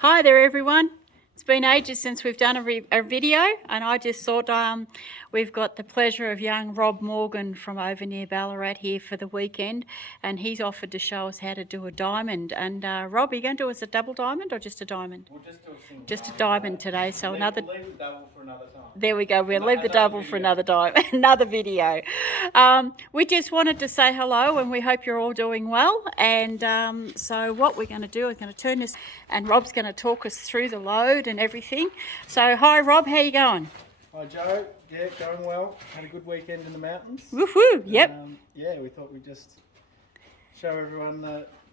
Hi there everyone. It's been ages since we've done a video, and I just thought we've got the pleasure of young Rob Morgan from over near Ballarat here for the weekend, and he's offered to show us how to do a diamond. And Rob, are you going to do us a double diamond or just a diamond? We'll just do a single Just a diamond diamond today, so we'll another... leave the double for another time. There we go. We'll leave the double for another time, another video. We just wanted to say hello, and we hope you're all doing well. And so what we're going to do is going to turn this, and Rob's going to talk us through the load and everything. So hi Rob, how you going? Hi Joe, yeah, going well. Had a good weekend in the mountains. Woohoo! Yep. Yeah, we thought we'd just show everyone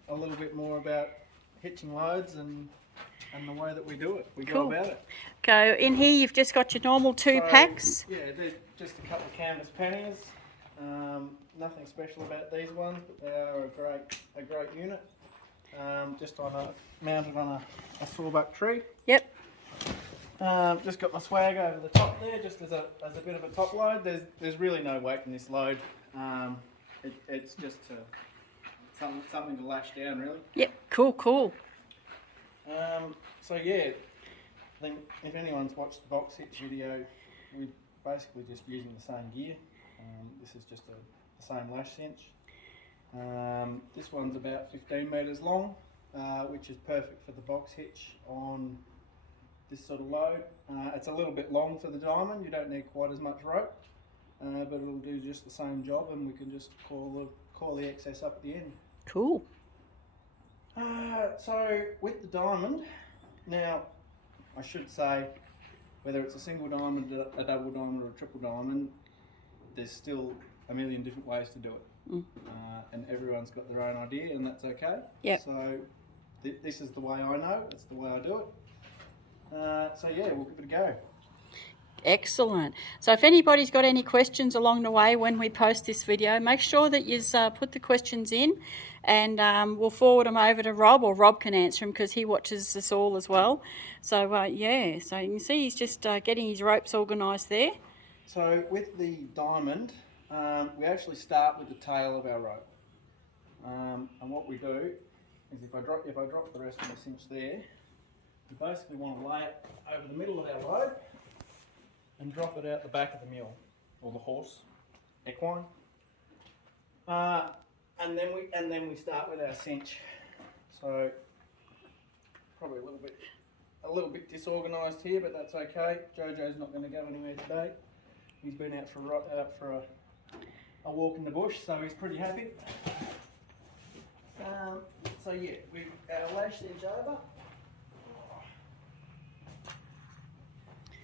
a little bit more about hitching loads and the way that we do it. We Cool. go about it. So in here you've just got your normal two packs. Yeah, they're just a couple of canvas pennies. Nothing special about these ones, but they are a great unit. Just mounted on a sawbuck tree. Yep. Just got my swag over the top there, just as a bit of a top load. There's really no weight in this load. It's just something to lash down, really. Yep. Cool. So yeah, I think if anyone's watched the box hitch video, we're basically just using the same gear. This is just the same lash cinch. This one's about 15 metres long, which is perfect for the box hitch on this sort of load. It's a little bit long for the diamond. You don't need quite as much rope, but it'll do just the same job, and we can just call the excess up at the end. Cool. So with the diamond, now I should say, whether it's a single diamond, a double diamond or a triple diamond, there's still a million different ways to do it. And everyone's got their own idea, and that's okay. Yep. So this is the way I know, it's the way I do it. So yeah, we'll give it a go. Excellent. So if anybody's got any questions along the way when we post this video, make sure that you put the questions in, and we'll forward them over to Rob, or Rob can answer them because he watches us all as well. So yeah, so you can see he's just getting his ropes organised there. So with the diamond, we actually start with the tail of our rope. And what we do is if I drop the rest of the cinch there, we basically want to lay it over the middle of our load and drop it out the back of the mule, or the horse, equine. And then we start with our cinch. So probably a little bit disorganised here, but that's okay. Jojo's not going to go anywhere today. He's been out for a walk in the bush, so he's pretty happy. So yeah, our lash cinch over.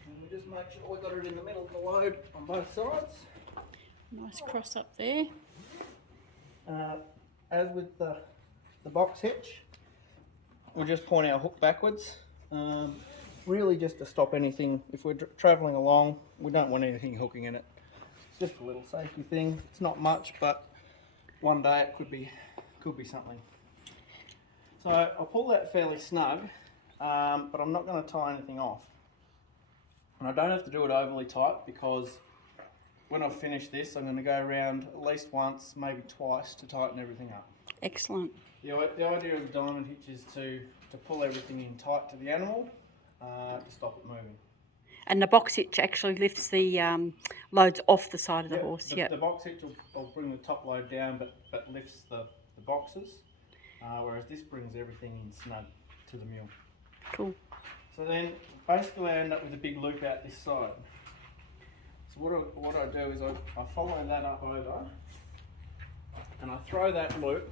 And we just make sure we've got it in the middle of the load on both sides. Nice cross up there. As with the box hitch, we'll just point our hook backwards, really just to stop anything. If we're travelling along, we don't want anything hooking in it. It's just a little safety thing. It's not much, but one day it could be something. So I'll pull that fairly snug, but I'm not going to tie anything off. And I don't have to do it overly tight, because when I've finished this, I'm going to go around at least once, maybe twice, to tighten everything up. Excellent. The idea of the diamond hitch is to pull everything in tight to the animal, to stop it moving. And the box hitch actually lifts the loads off the side of the horse. The box hitch will bring the top load down, but lifts the boxes, whereas this brings everything in snug to the mule. Cool. So then basically I end up with a big loop out this side. So what I do is I follow that up over, and I throw that loop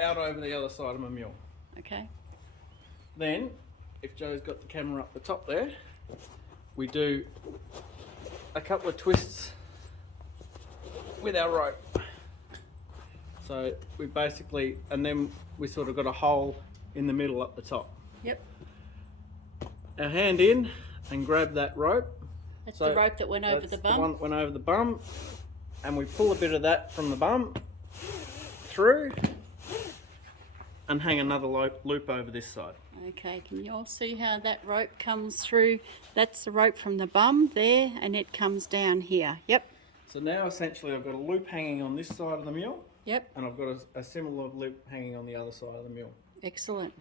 out over the other side of my mule. Okay. Then, if Joe's got the camera up the top there, we do a couple of twists with our rope. So we basically, and then we sort of got a hole in the middle up the top. Yep. Our hand in and grab that rope. That's the rope that went over the bum. The one that went over the bum, and we pull a bit of that from the bum through and hang another loop over this side. Okay, can you all see how that rope comes through? That's the rope from the bum there, and it comes down here. Yep. So now essentially I've got a loop hanging on this side of the mule. Yep. And I've got a similar loop hanging on the other side of the mule. Excellent.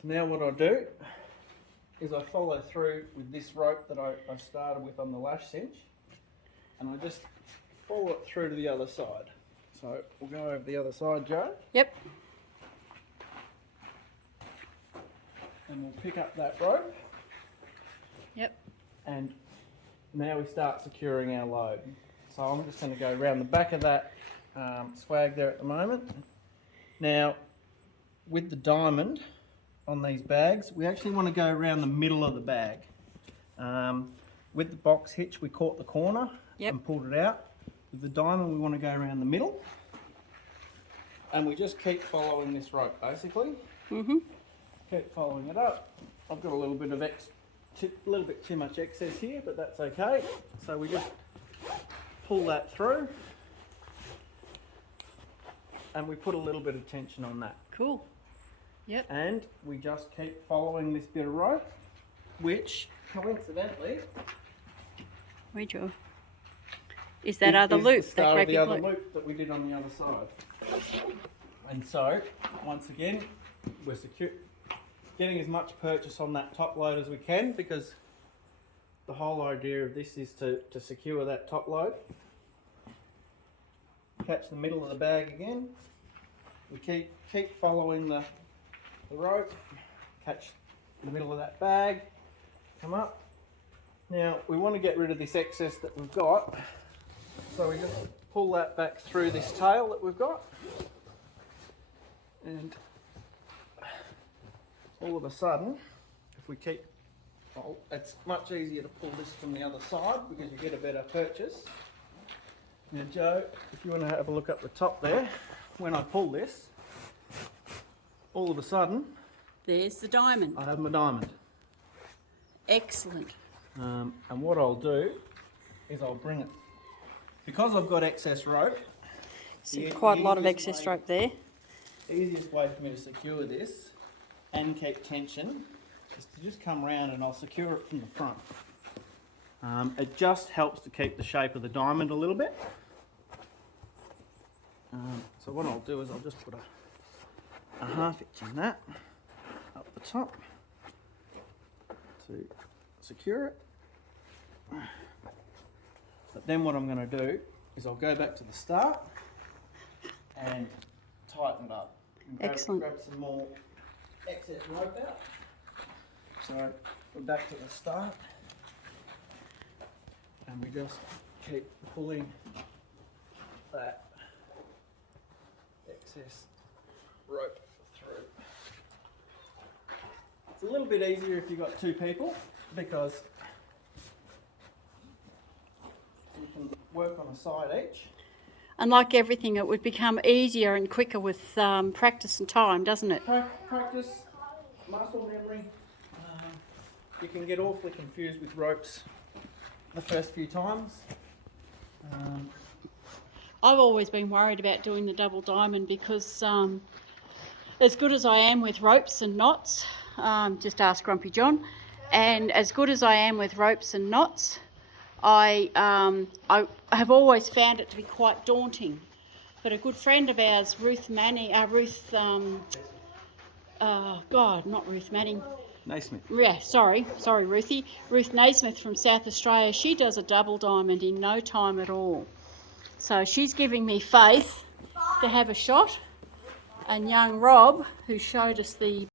So now what I do is I follow through with this rope that I started with on the lash cinch, and I just follow it through to the other side. So we'll go over the other side, Joe. Yep. And we'll pick up that rope. Yep. And now we start securing our load. So I'm just going to go around the back of that swag there at the moment. Now, with the diamond on these bags, we actually want to go around the middle of the bag. With the box hitch, we caught the corner and pulled it out. With the diamond, we want to go around the middle. And we just keep following this rope, basically. Keep following it up. I've got a little bit of little bit too much excess here, but that's okay. So we just pull that through, and we put a little bit of tension on that. Cool. Yep. And we just keep following this bit of rope, which coincidentally is that other loop, the that start great of the big other loop. loop that we did on the other side. And so, once again, we're getting as much purchase on that top load as we can, because the whole idea of this is to secure that top load. Catch the middle of the bag again. We keep following the rope. Catch the middle of that bag. Come up. Now we want to get rid of this excess that we've got, so we just pull that back through this tail that we've got, and all of a sudden, if we keep, it's much easier to pull this from the other side because you get a better purchase. Now Joe, if you want to have a look up the top there, when I pull this, all of a sudden, there's the diamond. I have my diamond. Excellent. And what I'll do is I'll bring it, because I've got excess rope. Quite a lot of excess rope there. The easiest way for me to secure this and keep tension is to just come around and I'll secure it from the front. It just helps to keep the shape of the diamond a little bit. So what I'll do is I'll just put a half hitch in that up the top to secure it. But then what I'm going to do is I'll go back to the start and tighten it up. Excellent. Grab some more excess rope out. So we're back to the start, and we just keep pulling that excess rope through. It's a little bit easier if you've got two people, because you can work on a side each. And like everything, it would become easier and quicker with practice and time, doesn't it? Practice, muscle memory. You can get awfully confused with ropes the first few times. I've always been worried about doing the double diamond because as good as I am with ropes and knots, just ask Grumpy John, and as good as I am with ropes and knots, I have always found it to be quite daunting. But a good friend of ours, Ruth Manning, Naismith. Yeah, sorry Ruthie. Ruth Naismith from South Australia, she does a double diamond in no time at all. So she's giving me faith to have a shot. And young Rob, who showed us the